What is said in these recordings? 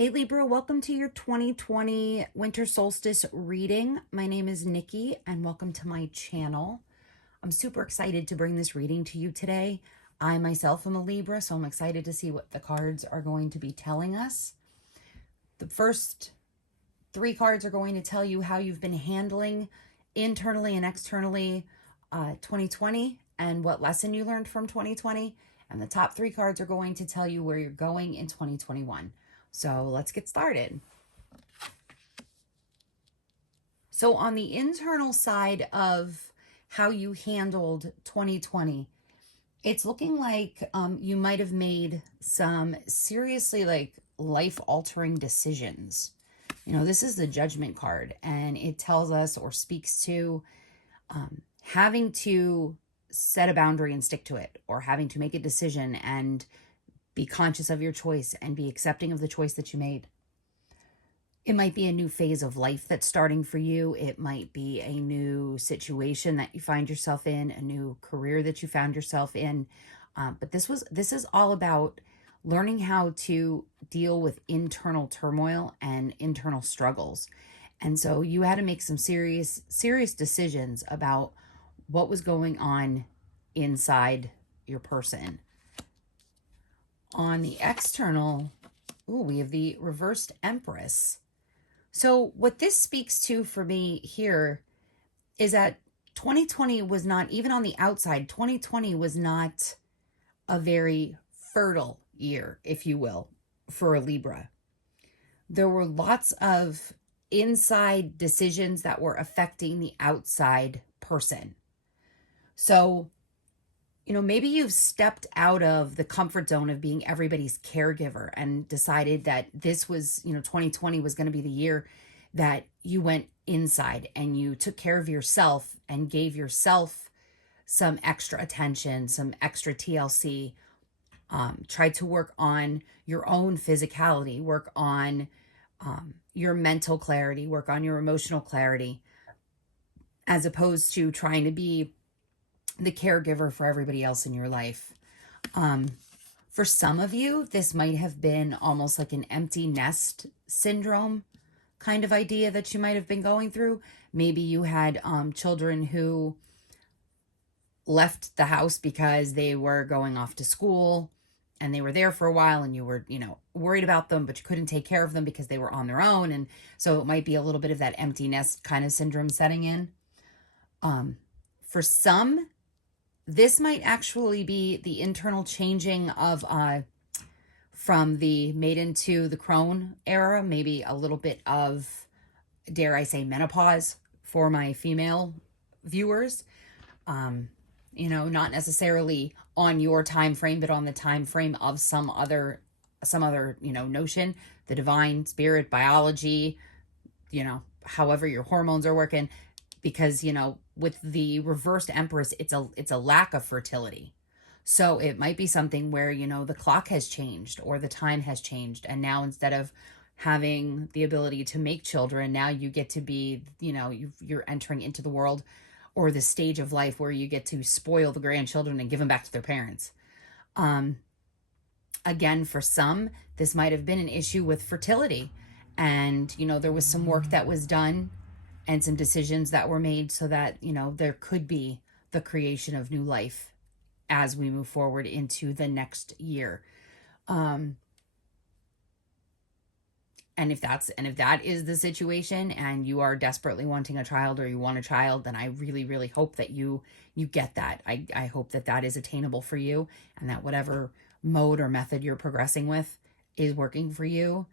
Hey Libra, welcome to your 2020 winter solstice reading. My name is Nikki and welcome to my channel. I'm super excited to bring this reading to you today. I myself am a Libra, so I'm excited to see what the cards are going to be telling us. The first three cards are going to tell you how you've been handling internally and externally 2020 and what lesson you learned from 2020. And the top three cards are going to tell you where you're going in 2021. So let's get started. So on the internal side of how you handled 2020, it's looking like you might have made some seriously life-altering decisions. You know, this is the Judgment card, and it tells us or speaks to having to set a boundary and stick to it, or having to make a decision and be conscious of your choice and be accepting of the choice that you made. It might be a new phase of life that's starting for you. It might be a new situation that you find yourself in, a new career that you found yourself in. But this is all about learning how to deal with internal turmoil and internal struggles. And so you had to make some serious decisions about what was going on inside your person. On the external, we have the reversed Empress. So what this speaks to for me here is that 2020 was not, even on the outside, 2020 was not a very fertile year, if you will, for a Libra. There were lots of inside decisions that were affecting the outside person. So, you know, maybe you've stepped out of the comfort zone of being everybody's caregiver and decided that this was, 2020 was going to be the year that you went inside and you took care of yourself and gave yourself some extra attention, some extra TLC, tried to work on your own physicality, work on your mental clarity, work on your emotional clarity, as opposed to trying to be the caregiver for everybody else in your life. For some of you, this might have been almost like an empty nest syndrome kind of idea that you might have been going through. Maybe you had children who left the house because they were going off to school and they were there for a while and you were, worried about them, but you couldn't take care of them because they were on their own. And so it might be a little bit of that empty nest kind of syndrome setting in. For some, this might actually be the internal changing of from the maiden to the crone era, maybe a little bit of, dare I say, menopause for my female viewers. Not necessarily on your time frame, but on the time frame of some other, notion, the divine spirit, biology, however your hormones are working. Because, with the reversed Empress, it's a lack of fertility. So it might be something where, the clock has changed or the time has changed. And now instead of having the ability to make children, now you get to be, you're entering into the world or the stage of life where you get to spoil the grandchildren and give them back to their parents. Again, for some, this might have been an issue with fertility. And, there was some work that was done and some decisions that were made so that, there could be the creation of new life as we move forward into the next year. And if that is the situation and you are desperately wanting a child or you want a child, then I really, really hope that you get that. I hope that that is attainable for you and that whatever mode or method you're progressing with is working for you.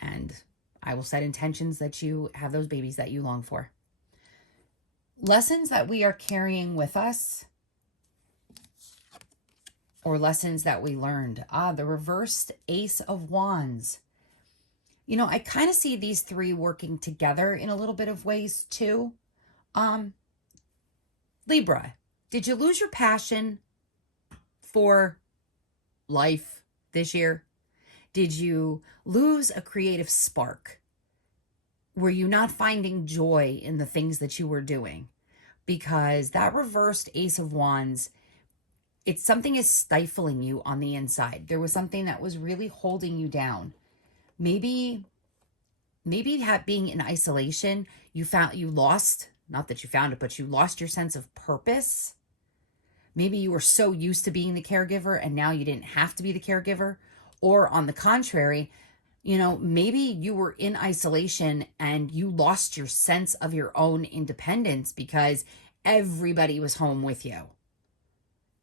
And I will set intentions that you have those babies that you long for. Lessons that we are carrying with us, or lessons that we learned. The reversed Ace of Wands. I kind of see these three working together in a little bit of ways too. Libra, did you lose your passion for life this year? Did you lose a creative spark? Were you not finding joy in the things that you were doing? Because that reversed Ace of Wands, something is stifling you on the inside. There was something that was really holding you down. maybe being in isolation, you lost, not that you found it, but you lost your sense of purpose. Maybe you were so used to being the caregiver and now you didn't have to be the caregiver. Or on the contrary, maybe you were in isolation and you lost your sense of your own independence because everybody was home with you.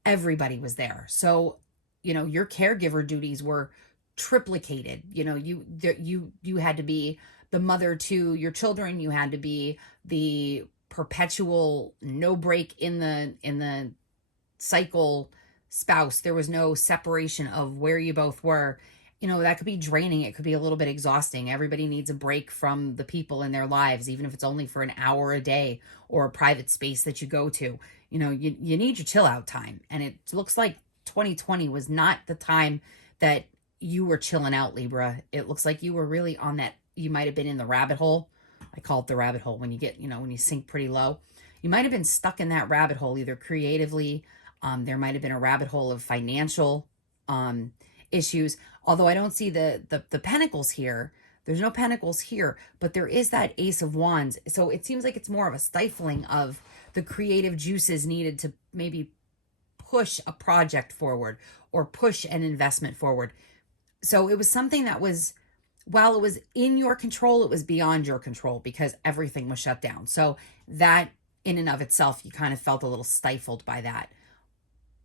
Everybody was there. So, your caregiver duties were triplicated. You had to be the mother to your children. You had to be the perpetual no break in the cycle spouse. There was no separation of where you both were. That could be draining. It could be a little bit exhausting. Everybody needs a break from the people in their lives, even if it's only for an hour a day or a private space that you go to. You need your chill out time. And it looks like 2020 was not the time that you were chilling out, Libra. It looks like you were really on that. You might have been in the rabbit hole. I call it the rabbit hole when you get, when you sink pretty low. You might have been stuck in that rabbit hole, either creatively. There might have been a rabbit hole of financial issues. Although I don't see the pentacles here. There's no pentacles here, but there is that Ace of Wands. So it seems like it's more of a stifling of the creative juices needed to maybe push a project forward or push an investment forward. So it was something that was, while it was in your control, it was beyond your control because everything was shut down. So that in and of itself, you kind of felt a little stifled by that.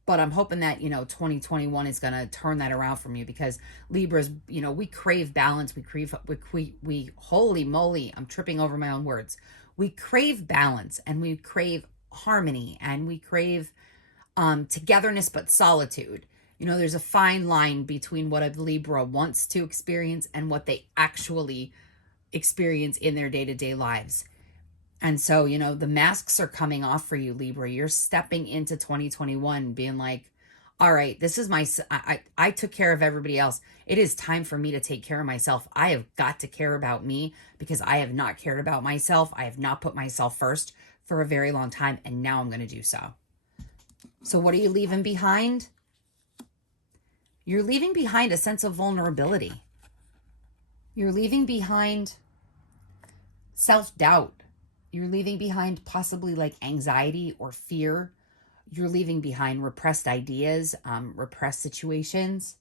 But I'm hoping that, 2021 is going to turn that around from you because Libras, we crave balance. We holy moly, I'm tripping over my own words. We crave balance and we crave harmony and we crave togetherness, but solitude. There's a fine line between what a Libra wants to experience and what they actually experience in their day-to-day lives. And so, the masks are coming off for you, Libra. You're stepping into 2021 being like, all right, this is I took care of everybody else. It is time for me to take care of myself. I have got to care about me because I have not cared about myself. I have not put myself first for a very long time. And now I'm going to do so. So what are you leaving behind? You're leaving behind a sense of vulnerability. You're leaving behind self-doubt. You're leaving behind possibly like anxiety or fear. You're leaving behind repressed ideas, repressed situations.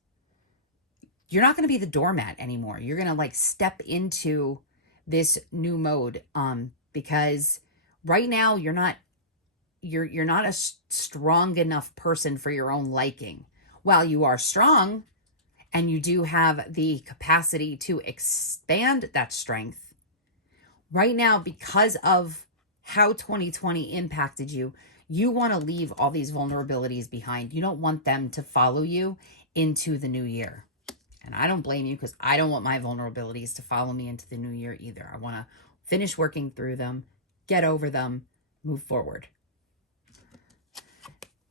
You're not going to be the doormat anymore. You're going to like step into this new mode because right now you're not a strong enough person for your own liking. While you are strong and you do have the capacity to expand that strength, right now, because of how 2020 impacted you, you want to leave all these vulnerabilities behind. You don't want them to follow you into the new year. And I don't blame you because I don't want my vulnerabilities to follow me into the new year either. I want to finish working through them, get over them, move forward.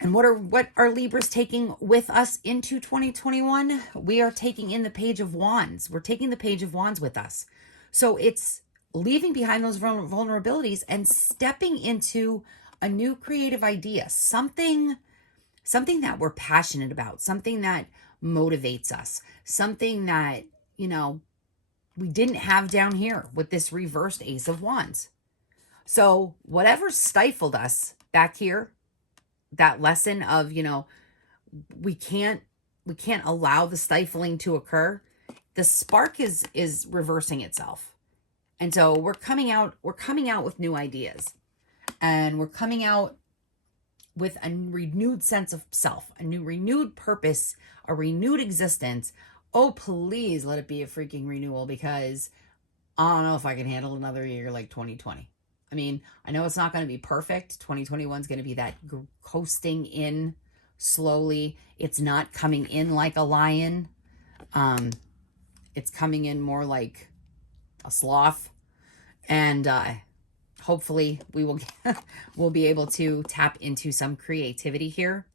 And what are Libras taking with us into 2021? We are taking in the Page of Wands. We're taking the Page of Wands with us. So it's leaving behind those vulnerabilities and stepping into a new creative idea, something that we're passionate about, something that motivates us, something that, we didn't have down here with this reversed Ace of Wands. So whatever stifled us back here, that lesson of, we can't allow the stifling to occur. The spark is reversing itself. And so we're coming out with new ideas, and we're coming out with a renewed sense of self, a new renewed purpose, a renewed existence. Oh, please let it be a freaking renewal, because I don't know if I can handle another year like 2020. I mean, I know it's not going to be perfect. 2021 is going to be that coasting in slowly. It's not coming in like a lion. It's coming in more like a sloth. And hopefully we'll be able to tap into some creativity here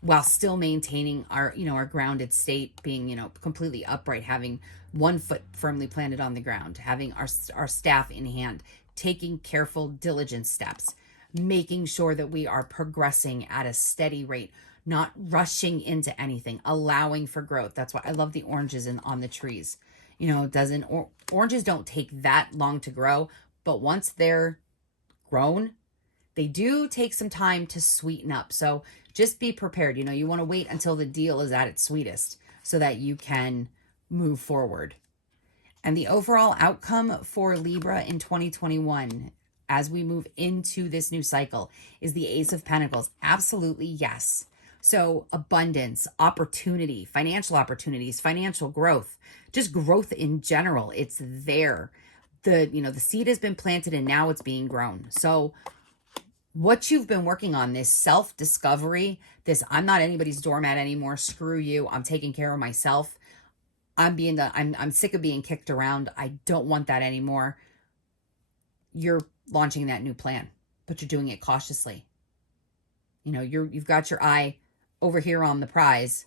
while still maintaining our, our grounded state, being, completely upright, having one foot firmly planted on the ground, having our staff in hand, taking careful, diligent steps, making sure that we are progressing at a steady rate, not rushing into anything, allowing for growth. That's why I love the oranges on the trees. doesn't, oranges don't take that long to grow, but once they're grown, they do take some time to sweeten up. So just be prepared. You want to wait until the deal is at its sweetest so that you can move forward. And the overall outcome for Libra in 2021, as we move into this new cycle, is the Ace of Pentacles. Absolutely, yes. So abundance, opportunity, financial opportunities, financial growth, just growth in general. It's there. The seed has been planted and now it's being grown. So what you've been working on, this self-discovery, this I'm not anybody's doormat anymore, screw you, I'm taking care of myself. I'm sick of being kicked around. I don't want that anymore. You're launching that new plan, but you're doing it cautiously. You've got your eye over here on the prize.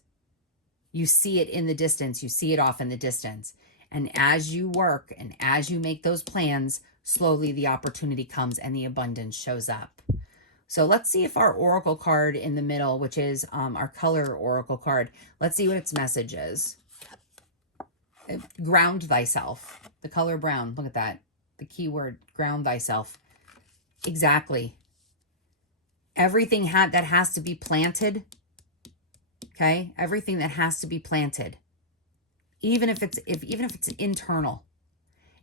You see it in the distance. You see it off in the distance. And as you work and as you make those plans, slowly the opportunity comes and the abundance shows up. So let's see if our oracle card in the middle, which is our color oracle card, let's see what its message is. Ground thyself. The color brown. Look at that. The keyword, ground thyself. Exactly. Everything that has to be planted. Okay? Everything that has to be planted. Even if it's internal,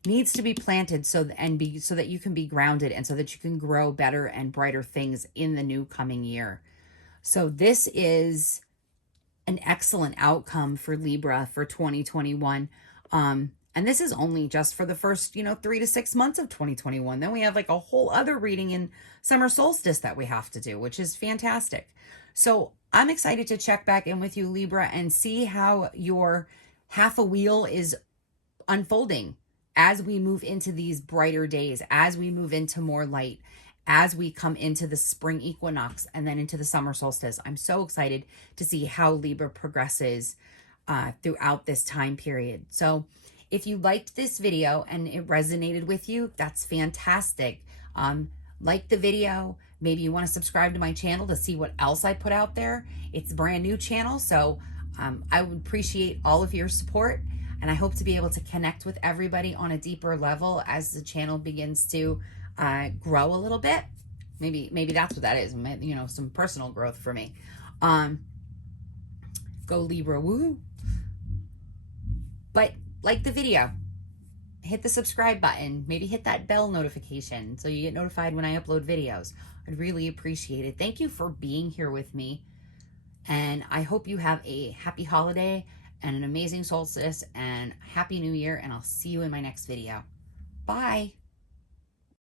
needs to be planted so that you can be grounded and so that you can grow better and brighter things in the new coming year. So this is an excellent outcome for Libra for 2021. And this is only just for the first, 3 to 6 months of 2021. Then we have like a whole other reading in summer solstice that we have to do, which is fantastic. So I'm excited to check back in with you, Libra, and see how your half a wheel is unfolding as we move into these brighter days, as we move into more light, as we come into the spring equinox and then into the summer solstice. I'm so excited to see how Libra progresses throughout this time period. So if you liked this video and it resonated with you, that's fantastic. Like the video. Maybe you want to subscribe to my channel to see what else I put out there. It's a brand new channel, so I would appreciate all of your support. And I hope to be able to connect with everybody on a deeper level as the channel begins to grow a little bit. Maybe that's what that is. Some personal growth for me. Go Libra, woo! But like the video, hit the subscribe button, maybe hit that bell notification so you get notified when I upload videos. I'd really appreciate it. Thank you for being here with me. And I hope you have a happy holiday and an amazing solstice and happy new year. And I'll see you in my next video. Bye.